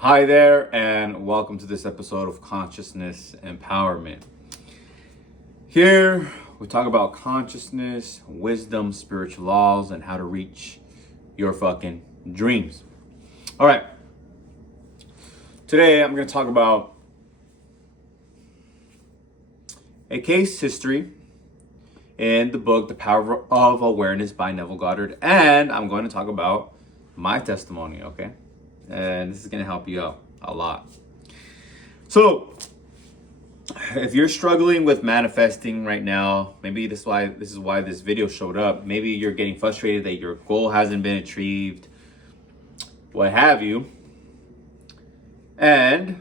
Hi there, and welcome to this episode of Consciousness Empowerment. Here, we talk about consciousness, wisdom, spiritual laws, and how to reach your fucking dreams. All right. Today, I'm going to talk about a case history in the book, The Power of Awareness by Neville Goddard. And I'm going to talk about my testimony, okay? And this is going to help you out a lot. So, if you're struggling with manifesting right now, maybe this is why this video showed up. Maybe you're getting frustrated that your goal hasn't been achieved, what have you. And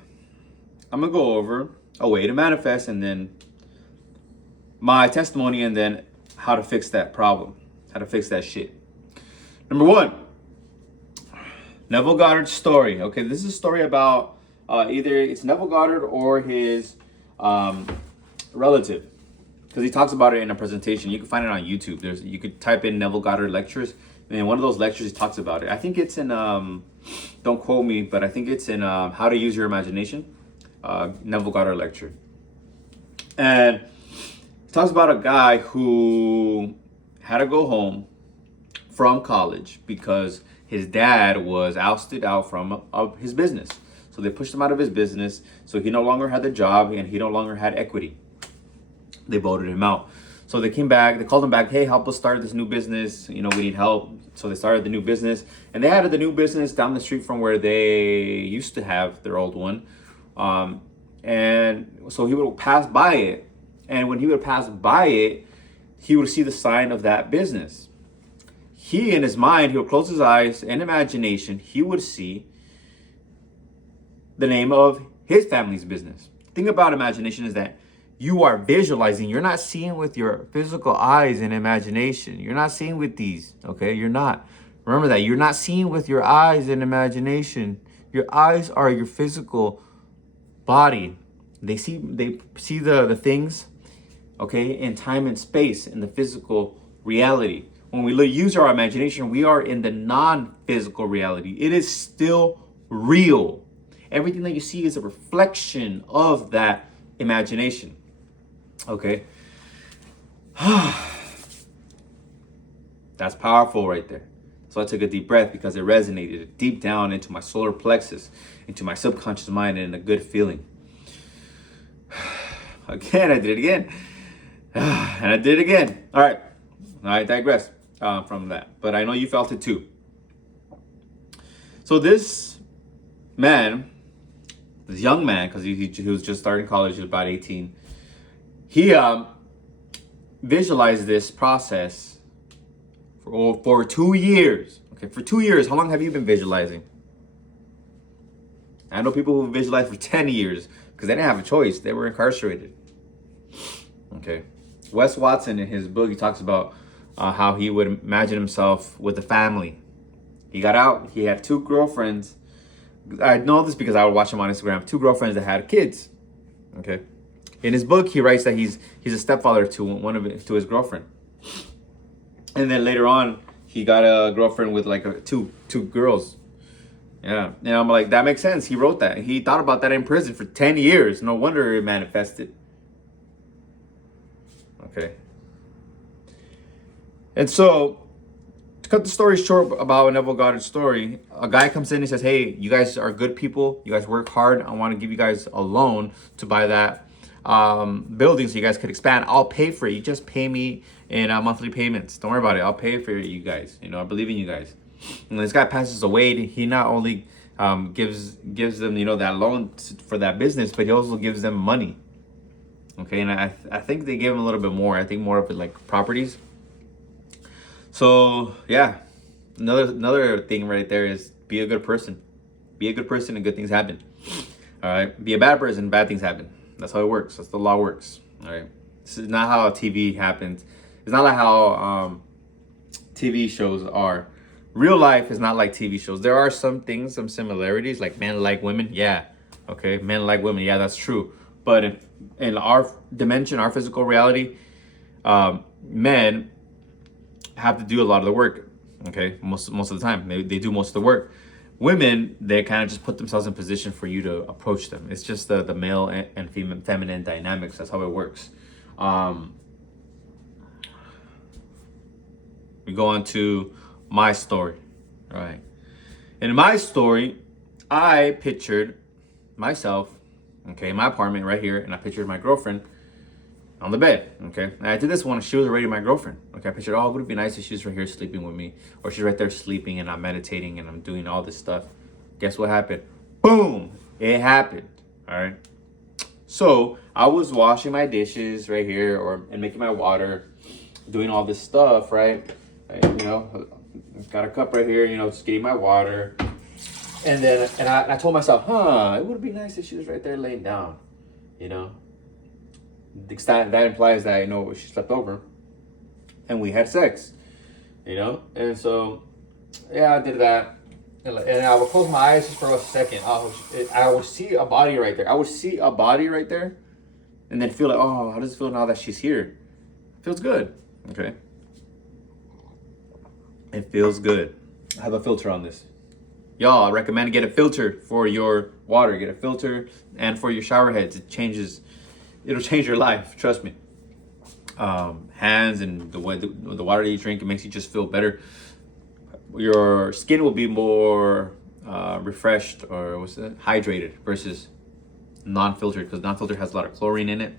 I'm going to go over a way to manifest, and then my testimony, and then how to fix that problem, how to fix that shit. Number one, Neville Goddard's story. Okay, this is a story about either it's Neville Goddard or his relative, because he talks about it in a presentation. You can find it on YouTube. You could type in Neville Goddard lectures, and in one of those lectures he talks about it. I think it's in don't quote me, but I think it's in How to Use Your Imagination, Neville Goddard lecture. And he talks about a guy who had to go home from college because his dad was ousted out from his business. So they pushed him out of his business. So he no longer had the job and he no longer had equity. They voted him out. So they came back, they called him back, hey, help us start this new business. You know, we need help. So they started the new business, and they had the new business down the street from where they used to have their old one. And so he would pass by it. And when he would pass by it, he would see the sign of that business. He, in his mind, he would close his eyes, in imagination, he would see the name of his family's business. The thing about imagination is that you are visualizing. You're not seeing with your physical eyes in imagination. You're not seeing with these, okay? You're not. Remember that. You're not seeing with your eyes in imagination. Your eyes are your physical body. They see the things, okay, in time and space, in the physical reality. When we use our imagination, we are in the non-physical reality. It is still real. Everything that you see is a reflection of that imagination. Okay? That's powerful right there. So I took a deep breath because it resonated deep down into my solar plexus, into my subconscious mind, and a good feeling. Again, I did it again. And I did it again. All right. I digress from that, but I know you felt it too. So this man, this young man, because he was just starting college, he was about 18. He visualized this process for 2 years. Okay, for 2 years. How long have you been visualizing? I know people who visualized for 10 years because they didn't have a choice. They were incarcerated. Okay. Wes Watson, in his book, he talks about how he would imagine himself with a family. He got out. He had 2 girlfriends. I know this because I would watch him on Instagram. 2 girlfriends that had kids. Okay. In his book, he writes that he's a stepfather to his girlfriend. And then later on, he got a girlfriend with like two girls. Yeah. And I'm like, that makes sense. He wrote that. He thought about that in prison for 10 years. No wonder it manifested. Okay. And so, to cut the story short about Neville Goddard's story, a guy comes in and says, hey, you guys are good people. You guys work hard. I want to give you guys a loan to buy that building so you guys could expand. I'll pay for it. You just pay me in monthly payments. Don't worry about it. I'll pay for you guys. You know, I believe in you guys. And when this guy passes away, he not only gives them, you know, that loan for that business, but he also gives them money. Okay, and I think they gave him a little bit more. I think more of it like properties. So yeah, another thing right there is be a good person. Be a good person and good things happen. All right. Be a bad person, bad things happen. That's how it works. That's the law works. All right. This is not how TV happens. It's not like how TV shows are. Real life is not like TV shows. There are some things, some similarities, like men like women. Yeah. Okay. Men like women. Yeah, that's true. But in our dimension, our physical reality, men have to do a lot of the work. Okay, most of the time they do most of the work, Women, they kind of just put themselves in position for you to approach them. It's just the male and female, feminine dynamics. That's how it works. We go on to my story. All right. In my story, I pictured myself, okay, in my apartment right here, and I pictured my girlfriend on the bed, okay? And I did this one, she was already my girlfriend, okay? I pictured, oh, would it be nice if she was right here sleeping with me, or she's right there sleeping and I'm meditating and I'm doing all this stuff. Guess what happened? Boom, it happened, all right? So I was washing my dishes right here and making my water, doing all this stuff, right? You know, got a cup right here, you know, just getting my water. And then, I told myself, it would be nice if she was right there laying down, you know? That implies that, you know, she slept over and we had sex, you know? And so, yeah, I did that. And I would close my eyes just for a second. I would see a body right there. I would see a body right there and then feel like, oh, how does it feel now that she's here? It feels good, okay? It feels good. I have a filter on this. Y'all, I recommend get a filter for your water. Get a filter and for your shower heads. It'll change your life. Trust me. Hands and the water that you drink, it makes you just feel better. Your skin will be more refreshed or hydrated versus non-filtered, because non-filtered has a lot of chlorine in it.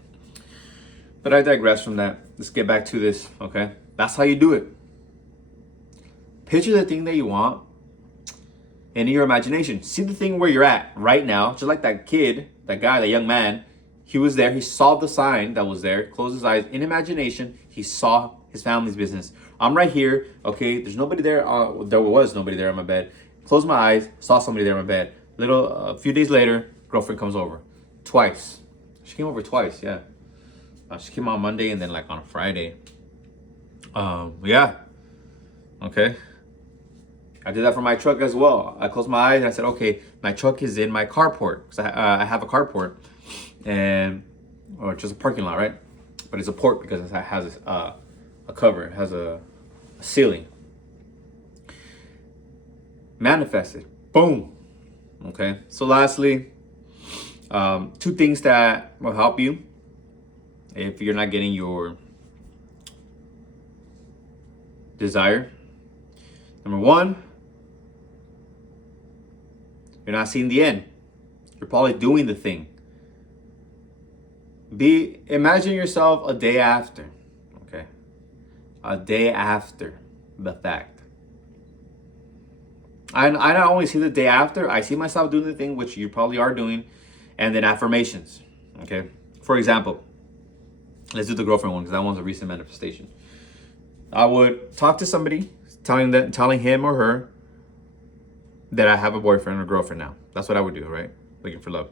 But I digress from that. Let's get back to this, okay? That's how you do it. Picture the thing that you want in your imagination. See the thing where you're at right now, just like that kid, that guy, that young man. He was there. He saw the sign that was there. Closed his eyes. In imagination, he saw his family's business. I'm right here. Okay, there's nobody there. There was nobody there on my bed. Closed my eyes. Saw somebody there on my bed. A few days later, girlfriend comes over. Twice. She came over twice. Yeah. She came on Monday and then like on a Friday. Yeah. Okay. I did that for my truck as well. I closed my eyes and I said, okay, my truck is in my carport, because I have a carport, or just a parking lot, right? But it's a port because it has a cover. It has a ceiling. Manifested. Boom. Okay. So lastly, 2 things that will help you if you're not getting your desire. Number 1, you're not seeing the end. You're probably doing the thing. Imagine yourself a day after, okay? A day after the fact. I not only see the day after, I see myself doing the thing, which you probably are doing, and then affirmations, okay? For example, let's do the girlfriend one, because that one's a recent manifestation. I would talk to somebody, telling him or her that I have a boyfriend or girlfriend now. That's what I would do, right? Looking for love.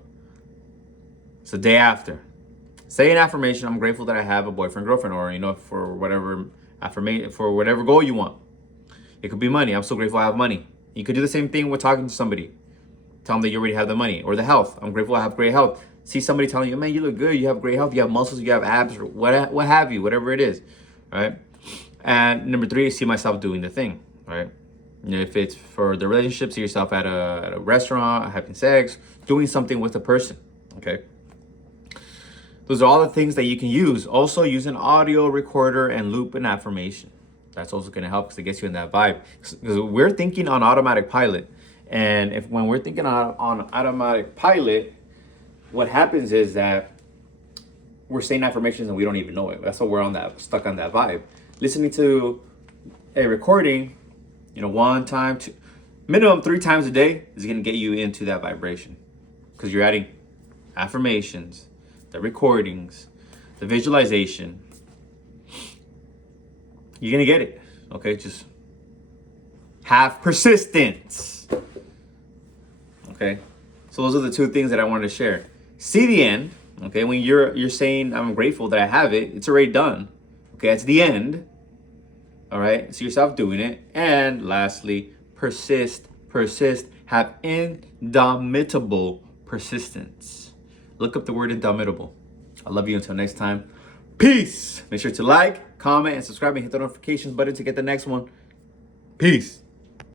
It's the day after. Say an affirmation. I'm grateful that I have a boyfriend, girlfriend, or, you know, for whatever affirmation, for whatever goal you want. It could be money. I'm so grateful I have money. You could do the same thing with talking to somebody. Tell them that you already have the money, or the health. I'm grateful I have great health. See somebody telling you, man, you look good. You have great health. You have muscles. You have abs, or what have you, whatever it is, right? And number 3, see myself doing the thing, right? You know, if it's for the relationship, see yourself at a restaurant, having sex, doing something with a person, okay? Those are all the things that you can use. Also, use an audio recorder and loop an affirmation. That's also going to help, because it gets you in that vibe. Because we're thinking on automatic pilot. And when we're thinking on automatic pilot, what happens is that we're saying affirmations and we don't even know it. That's why we're stuck on that vibe. Listening to a recording, you know, 1 time, 2, minimum 3 times a day is going to get you into that vibration, because you're adding affirmations, the recordings, the visualization. You're going to get it. Okay. Just have persistence. Okay. So those are the 2 things that I wanted to share. See the end. Okay. When you're saying, I'm grateful that I have it, it's already done. Okay. It's the end. All right. See yourself doing it. And lastly, persist. Have indomitable persistence. Look up the word indomitable. I love you. Until next time. Peace. Make sure to like, comment, and subscribe, and hit the notifications button to get the next one. Peace.